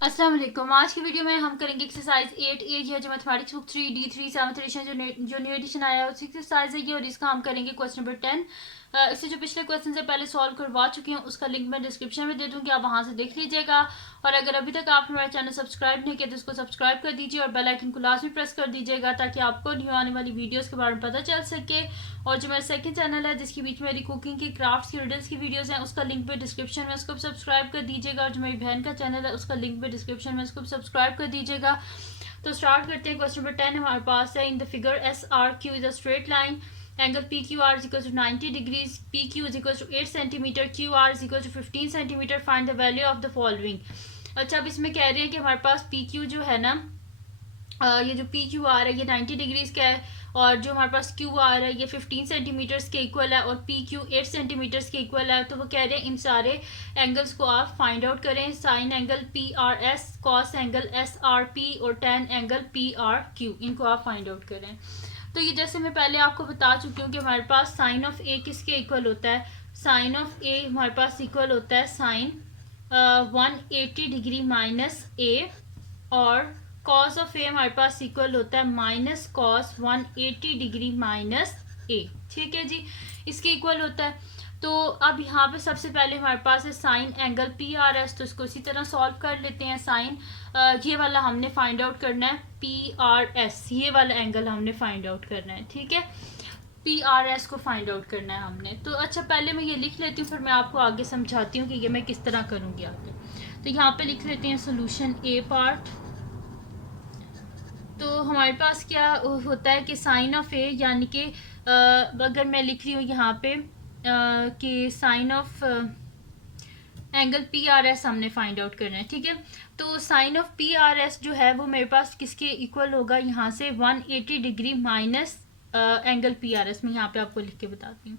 अस्सलाम वालेकुम। आज की वीडियो में हम करेंगे एक्सरसाइज 8 है जो mathematics book 3D3 7th edition जो न्यू एडिशन आया है उसी एक्सरसाइज है ये, और इसका हम करेंगे क्वेश्चन नंबर 10। इससे जो पिछले क्वेश्चन से पहले सॉल्व करवा चुकी हूँ उसका लिंक मैं डिस्क्रिप्शन में दे दूँगी, आप वहाँ से देख लीजिएगा। और अगर अभी तक आपने हमारा चैनल सब्सक्राइब नहीं किया तो उसको सब्सक्राइब कर दीजिए और बेल आइकन को लाजमी प्रेस कर दीजिएगा ताकि आपको न्यू आने वाली वीडियोस के बारे में पता चल सके। और जो मेरा सेकंड चैनल है जिसके बीच मेरी कुकिंग की, क्राफ्ट्स की, रिडल्स की वीडियोस हैं उसका लिंक भी डिस्क्रिप्शन में, उसको सब्सक्राइब कर दीजिएगा। और जो मेरी बहन का चैनल है उसका लिंक भी डिस्क्रिप्शन में, उसको सब्सक्राइब कर दीजिएगा। तो स्टार्ट करते हैं। क्वेश्चन नंबर 10 हमारे पास है, in the figure S R Q is a straight line, angle P Q R is equal to 90 degrees, P Q is equal to 8 centimetre, Q R is equal to 15 centimetre, find the value of the following. अच्छा, अब इसमें कह रहे हैं कि हमारे पास P Q जो है ना, ये जो पी क्यू आर है ये 90 डिग्रीज का है, और जो हमारे पास क्यू आर है ये 15 सेंटीमीटर्स के इक्वल है, और पी क्यू 8 सेंटीमीटर्स के इक्वल है। तो वो कह रहे हैं इन सारे एंगल्स को आप फाइंड आउट करें, sine angle P R S, cos angle S R P और tan angle P R Q, इनको आप फाइंड आउट करें। तो ये जैसे मैं पहले आपको बता चुकी हूँ कि हमारे पास साइन ऑफ ए किसके इक्वल होता है, साइन ऑफ ए हमारे पास इक्वल होता है साइन 180 डिग्री माइनस ए, और कॉस ऑफ ए हमारे पास इक्वल होता है माइनस कॉस 180 डिग्री माइनस ए। ठीक है जी, इसके इक्वल होता है। तो अब यहाँ पे सबसे पहले हमारे पास है sign angle P R S, तो इसको इसी तरह सॉल्व कर लेते हैं। साइन ये वाला हमने फाइंड आउट करना है, पी आर एस ये वाला एंगल हमने फाइंड आउट करना है। ठीक है, पी आर एस को फाइंड आउट करना है हमने। तो अच्छा, पहले मैं ये लिख लेती हूँ फिर मैं आपको आगे समझाती हूँ कि ये मैं किस तरह करूँगी आगे। तो यहाँ पे लिख लेते हैं सोल्यूशन ए पार्ट। तो हमारे पास क्या होता है कि साइन ऑफ ए, यानी कि अगर मैं लिख रही हूँ यहाँ पे कि sine of angle P R S हमने फाइंड आउट करना है। ठीक है, तो sine of P R S जो है वो मेरे पास किसके इक्वल होगा, यहाँ से 180 degree minus angle P R S. मैं यहाँ पे आपको लिख के बताती हूँ।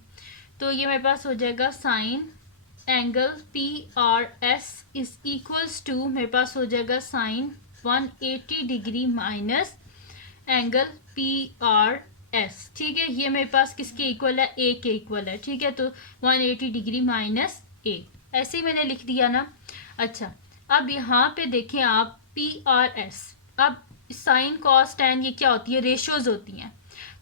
तो ये मेरे पास हो जाएगा sine angle P R S is equals to, मेरे पास हो जाएगा साइन 180 degree minus angle P R S. ठीक है, ये मेरे पास किसके इक्वल है, ए के इक्वल है। ठीक है, तो 180 डिग्री माइनस ए, ऐसे ही मैंने लिख दिया ना। अच्छा, अब यहाँ पे देखें आप पी आर एस, अब साइन कॉस टेन ये क्या होती है, रेशियोज होती हैं।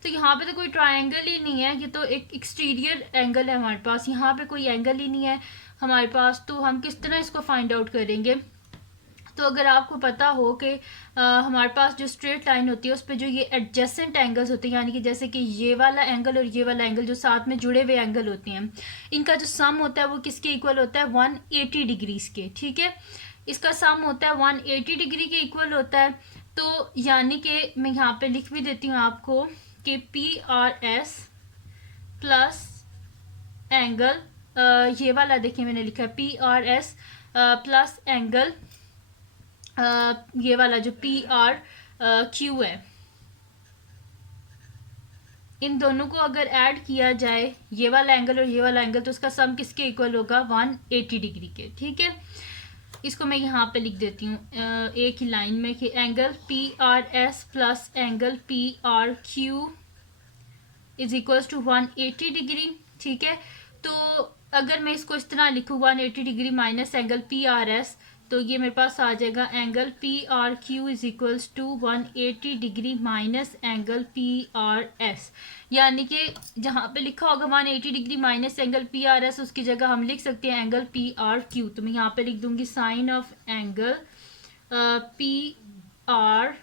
तो यहाँ पे तो कोई ट्रायंगल ही नहीं है, ये तो एक एक्सटीरियर एंगल है हमारे पास, यहाँ पे कोई एंगल ही नहीं है हमारे पास। तो हम किस तरह इसको फाइंड आउट करेंगे। तो अगर आपको पता हो कि हमारे पास जो स्ट्रेट लाइन होती है उस पर जो ये एडजेसेंट एंगल्स होते हैं, यानी कि जैसे कि ये वाला एंगल और ये वाला एंगल जो साथ में जुड़े हुए एंगल होते हैं, इनका जो सम होता है वो किसके इक्वल होता है, 180 डिग्रीज के। ठीक है, इसका सम होता है 180 डिग्री के इक्वल होता है। तो यानी कि मैं यहाँ पे लिख भी देती हूँ आपको कि P R S plus angle ये वाला देखिए मैंने लिखा है P R S plus angle ये वाला जो पी आर क्यू है, इन दोनों को अगर ऐड किया जाए ये वाला एंगल और ये वाला एंगल, तो उसका सम किसके इक्वल होगा, 180 डिग्री के। ठीक है, इसको मैं यहाँ पे लिख देती हूँ एक ही लाइन में कि angle P R S plus angle P R Q is equals to 180 degree. ठीक है, तो अगर मैं इसको इस तरह लिखूँ 180 degree minus angle P R S, तो ये मेरे पास आ जाएगा angle P R Q is equals to 180 degree minus angle P R S. यानी कि जहाँ पे लिखा होगा 180 degree minus angle P R S, उसकी जगह हम लिख सकते हैं एंगल पी आर क्यू। तो मैं यहाँ पे लिख दूंगी sine of angle P R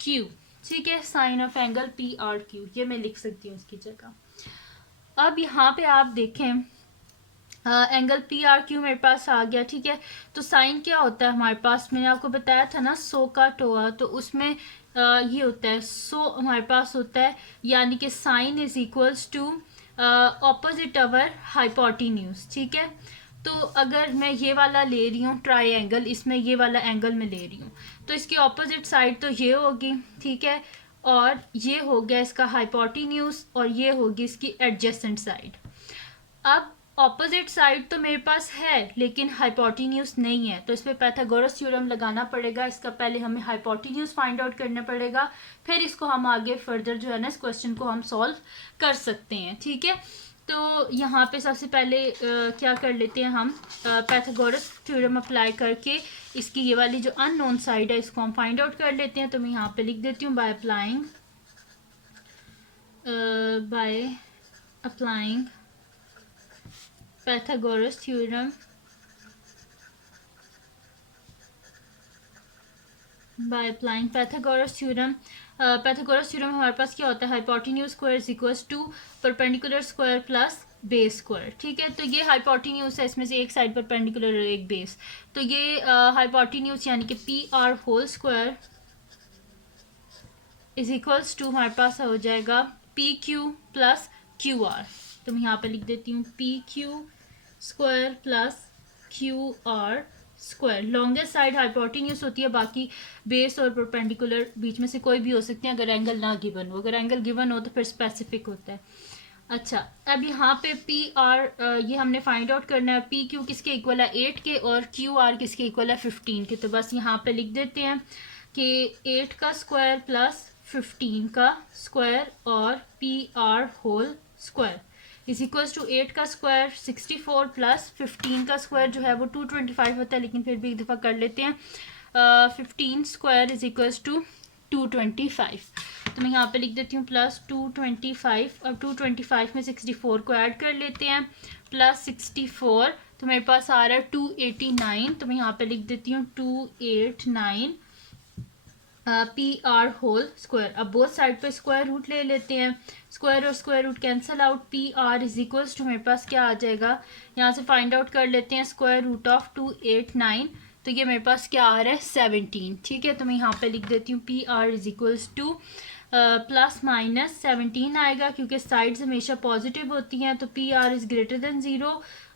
Q. ठीक है, sine of angle P R Q ये मैं लिख सकती हूँ उसकी जगह। अब यहाँ पे आप देखें एंगल पी आर क्यू मेरे पास आ गया। ठीक है, तो साइन क्या होता है हमारे पास, मैंने आपको बताया था ना सो का टोआ, तो उसमें ये होता है सो हमारे पास होता है, यानी कि sine is equals to opposite over hypotenuse. ठीक है, तो अगर मैं ये वाला ले रही हूँ ट्राइंगल, इसमें ये वाला एंगल में ले रही हूँ, तो इसकी ऑपोजिट साइड तो ये होगी। ठीक है, और ये हो गया इसका हाइपोटेन्यूज, और ये होगी इसकी एडजेसेंट साइड। अब ऑपोजिट साइड तो मेरे पास है लेकिन हाइपोटेन्यूज नहीं है, तो इस पर पाइथागोरस थ्योरम लगाना पड़ेगा। इसका पहले हमें हाइपोटेन्यूज फाइंड आउट करना पड़ेगा, फिर इसको हम आगे फर्दर जो है ना इस क्वेश्चन को हम सॉल्व कर सकते हैं। ठीक है, तो यहाँ पे सबसे पहले क्या कर लेते हैं हम, पाइथागोरस थ्योरम अप्लाई करके इसकी ये वाली जो अननोन साइड है इसको हम फाइंड आउट कर लेते हैं। तो मैं यहाँ पे लिख देती हूँ by applying Pythagoras theorem by applying Pythagoras theorem. Pythagoras theorem हमारे पास क्या होता है, hypotenuse square is equals to perpendicular square plus base square. ठीक है, तो ये हाइपोटेन्यूज है, इसमें से एक साइड परपेंडिकुलर और एक बेस। तो ये हाइपोटेन्यूज यानी कि P R whole square is equals to हमारे पास हो जाएगा P Q plus Q R. तो मैं यहाँ पे लिख देती हूँ P Q square plus Q R square. Longest side hypotenuse होती है, बाकी बेस और परपेंडिकुलर बीच में से कोई भी हो सकते हैं अगर एंगल ना गिवन हो। अगर एंगल गिवन हो तो फिर स्पेसिफिक होता है। अच्छा, अब यहाँ पे पी आर ये हमने फाइंड आउट करना है। पी क्यू किसके इक्वल है 8 के और क्यू आर किसके इक्वल है 15 के। तो बस यहाँ पे लिख देते हैं कि 8 का स्क्वायर प्लस 15 का स्क्वायर और P R whole square is equals to 8 का स्क्वायर 64 प्लस 15 का स्क्वायर जो है वो 225 होता है, लेकिन फिर भी एक दफ़ा कर लेते हैं। 15 स्क्वायर इज इक्वल्स टू 225। तो मैं यहाँ पे लिख देती हूँ प्लस 225। अब 225 में 64 को ऐड कर लेते हैं प्लस 64, तो मेरे पास आ रहा है 289। तो मैं यहाँ पे लिख देती हूँ 289 पी आर होल स्क्वायर। अब बोथ साइड पे स्क्वायर रूट ले लेते हैं, स्क्वायर और square root cancel out. P R is equals to मेरे पास क्या आ जाएगा, यहाँ से फाइंड आउट कर लेते हैं स्क्वायर रूट ऑफ 289। तो ये मेरे पास क्या आ रहा है 17। ठीक है, तो मैं यहाँ पे लिख देती हूँ P R is equals to plus minus 17 आएगा, क्योंकि साइड्स हमेशा पॉजिटिव होती हैं। तो P R is greater than zero,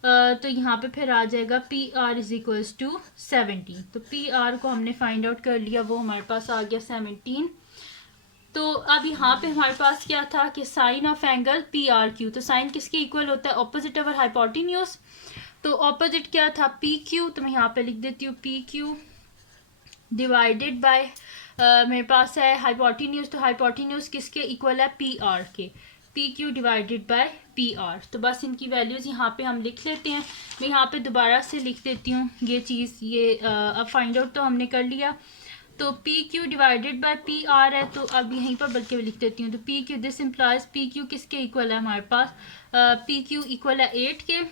तो यहाँ पे फिर आ जाएगा P R is equals to 17। तो पी आर को हमने फाइंड आउट कर लिया, वो हमारे पास आ गया 17। तो अब यहाँ पे हमारे पास क्या था कि sine of angle P R Q. तो साइन किसके इक्वल होता है, ऑपोजिट ओवर हाइपोटेन्यूज। तो ऑपोजिट क्या था पी क्यू। तो मैं यहाँ पे लिख देती हूँ पी क्यू डिवाइडेड बाय मेरे पास है हाइपोटेन्यूज। तो हाइपोटेन्यूज किसके इक्वल है पी आर के। P Q divided by P R. तो बस इनकी वैल्यूज़ यहाँ पे हम लिख लेते हैं। मैं यहाँ पे दोबारा से लिख देती हूँ ये चीज़। ये अब फाइंड आउट तो हमने कर लिया। तो P Q divided by P R है, तो अब यहीं पर बल्कि लिख देती हूँ। तो P Q this implies P Q किसके इक्वल है हमारे पास, पी क्यू इक्वल है 8 के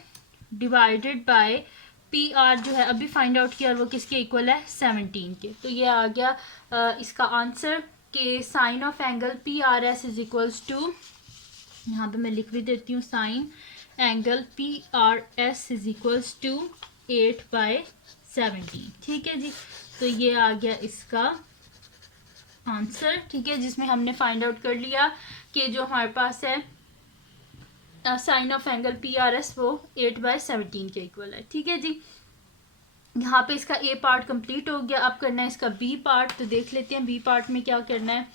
डिवाइडेड बाय पी आर जो है अभी फाइंड आउट किया और वो किसके इक्वल है 17 के। तो ये आ गया इसका आंसर कि sine of angle P R S is equals to, यहाँ पे मैं लिख भी देती हूँ, sine angle P R S is equals to 8/17। ठीक है जी, तो ये आ गया इसका आंसर। ठीक है, जिसमें हमने फाइंड आउट कर लिया कि जो हमारे पास है sine of angle P R S वो 8/17 के इक्वल है। ठीक है जी, यहाँ पे इसका ए पार्ट कंप्लीट हो गया। अब करना है इसका बी पार्ट। तो देख लेते हैं बी पार्ट में क्या करना है।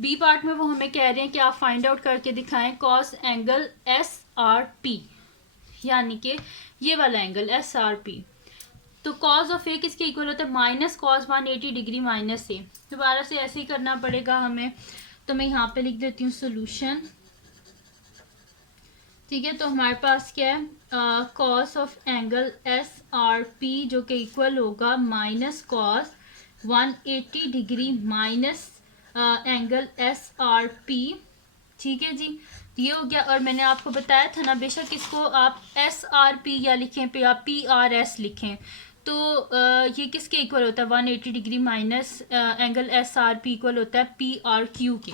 बी पार्ट में वो हमें कह रहे हैं कि आप फाइंड आउट करके दिखाएं cos angle S R P, यानी कि ये वाला एंगल एस आर पी। तो कॉस ऑफ ए किसके इक्वल होता है, माइनस कॉस 180 डिग्री माइनस ए। दोबारा से ऐसे ही करना पड़ेगा हमें। तो मैं यहाँ पे लिख देती हूँ सोल्यूशन। ठीक है, तो हमारे पास क्या है, cos of angle S R P जो कि इक्वल होगा minus cos 180 degree minus angle S R P. ठीक है जी, ये हो गया। और मैंने आपको बताया था ना, बेशक इसको आप एस आर पी या लिखें पे आप पी आर एस लिखें, तो ये किसके इक्वल होता है 180 degree minus angle S R P equal होता है पी आर क्यू के।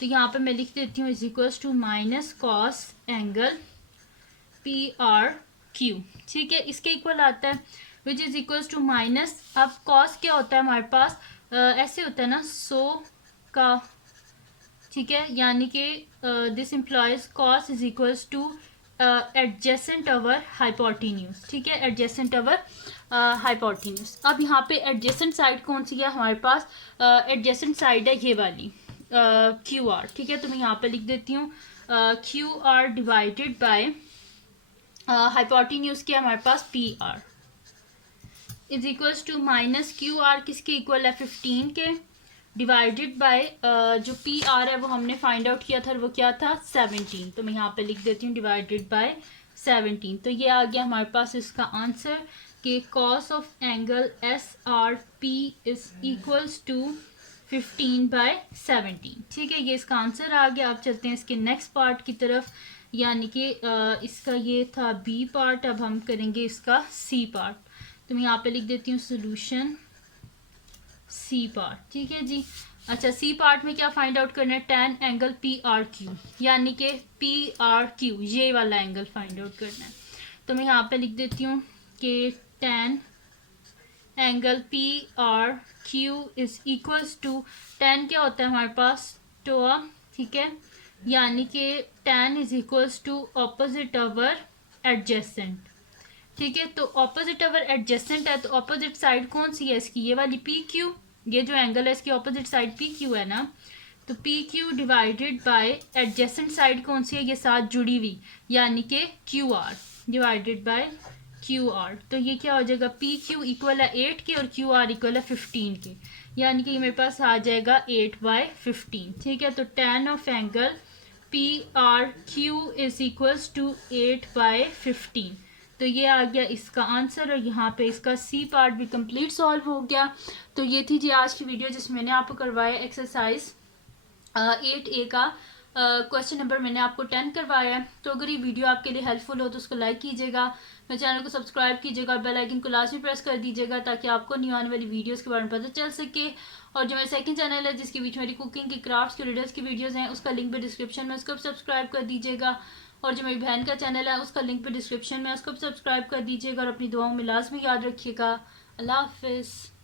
तो यहाँ पे मैं लिख देती हूँ is equals to minus cos angle P R Q. ठीक है, इसके इक्वल आता है which is equals to minus, अब कॉस क्या होता है हमारे पास, ऐसे होता है ना 100 का। ठीक है, यानी कि this employees cos is equals two adjacent over hypotenuse. ठीक है, एडजेसेंट ओवर हाइपोटेन्यूज। अब यहाँ पे एडजेसेंट साइड कौन सी है हमारे पास, एडजेसेंट साइड है ये वाली क्यू आर। ठीक है, तो मैं यहाँ पे लिख देती हूँ Q R divided by hypotenuse के हमारे पास P R is equals to minus Q R किसके इक्वल है 15 के डिवाइडेड बाय जो पी आर है वो हमने फाइंड आउट किया था, वो क्या था 17। तो मैं यहाँ पे लिख देती हूँ डिवाइडेड बाय 17। तो ये आ गया हमारे पास इसका आंसर कि cos of angle S R P is equals to 15/17। ठीक है, ये इसका आंसर आ गया। अब चलते हैं इसके नेक्स्ट पार्ट की तरफ, यानी कि इसका ये था बी पार्ट, अब हम करेंगे इसका सी पार्ट। तो मैं यहाँ पे लिख देती हूँ सोल्यूशन सी पार्ट। ठीक है जी। अच्छा, सी पार्ट में क्या फाइंड आउट करना है, tan angle P R Q, यानी कि पी आर क्यू ये वाला एंगल फाइंड आउट करना है। तो मैं यहाँ पे लिख देती हूँ कि tan angle P R Q is equals to, tan क्या होता है हमारे पास, टोआ। ठीक है, यानी कि tan is equals to opposite over adjacent. ठीक है, तो ऑपोजिट अवर एडजेसेंट है, तो ऑपोजिट साइड कौन सी है इसकी, ये वाली पी क्यू, ये जो एंगल है इसकी ऑपोजिट साइड पी क्यू है ना। तो P Q divided by adjacent side कौन सी है, ये साथ जुड़ी हुई, यानी कि Q R divided bye Q R. तो ये क्या हो जाएगा, पी क्यू इक्वल है 8 के और क्यू आर इक्वल है 15 के, यानी कि मेरे पास आ जाएगा 8/15। ठीक है, तो tan of angle P R Q is equals to 8/15। तो ये आ गया इसका आंसर, और यहाँ पे इसका सी पार्ट भी कंप्लीट सॉल्व हो गया। तो ये थी जी आज की वीडियो जिसमें मैंने आपको करवाया एक्सरसाइज 8A का क्वेश्चन नंबर मैंने आपको 10 करवाया है। तो अगर ये वीडियो आपके लिए हेल्पफुल हो तो उसको लाइक कीजिएगा, मेरे चैनल को सब्सक्राइब कीजिएगा और बेल आइकन को लाजमी प्रेस कर दीजिएगा ताकि आपको न्यू आने वाली वीडियोस के बारे में पता चल सके। और जो मेरा सेकंड चैनल है जिसके बीच मेरी कुकिंग की, क्राफ्ट्स की, रीडर्स की वीडियोस हैं, उसका लिंक भी डिस्क्रिप्शन में, उसको भी सब्सक्राइब कर दीजिएगा। और जो मेरी बहन का चैनल है उसका लिंक भी डिस्क्रिप्शन में, उसको भी सब्सक्राइब कर दीजिएगा। और अपनी दुआओं में लाजमी याद रखिएगा। अल्लाह हाफिज़।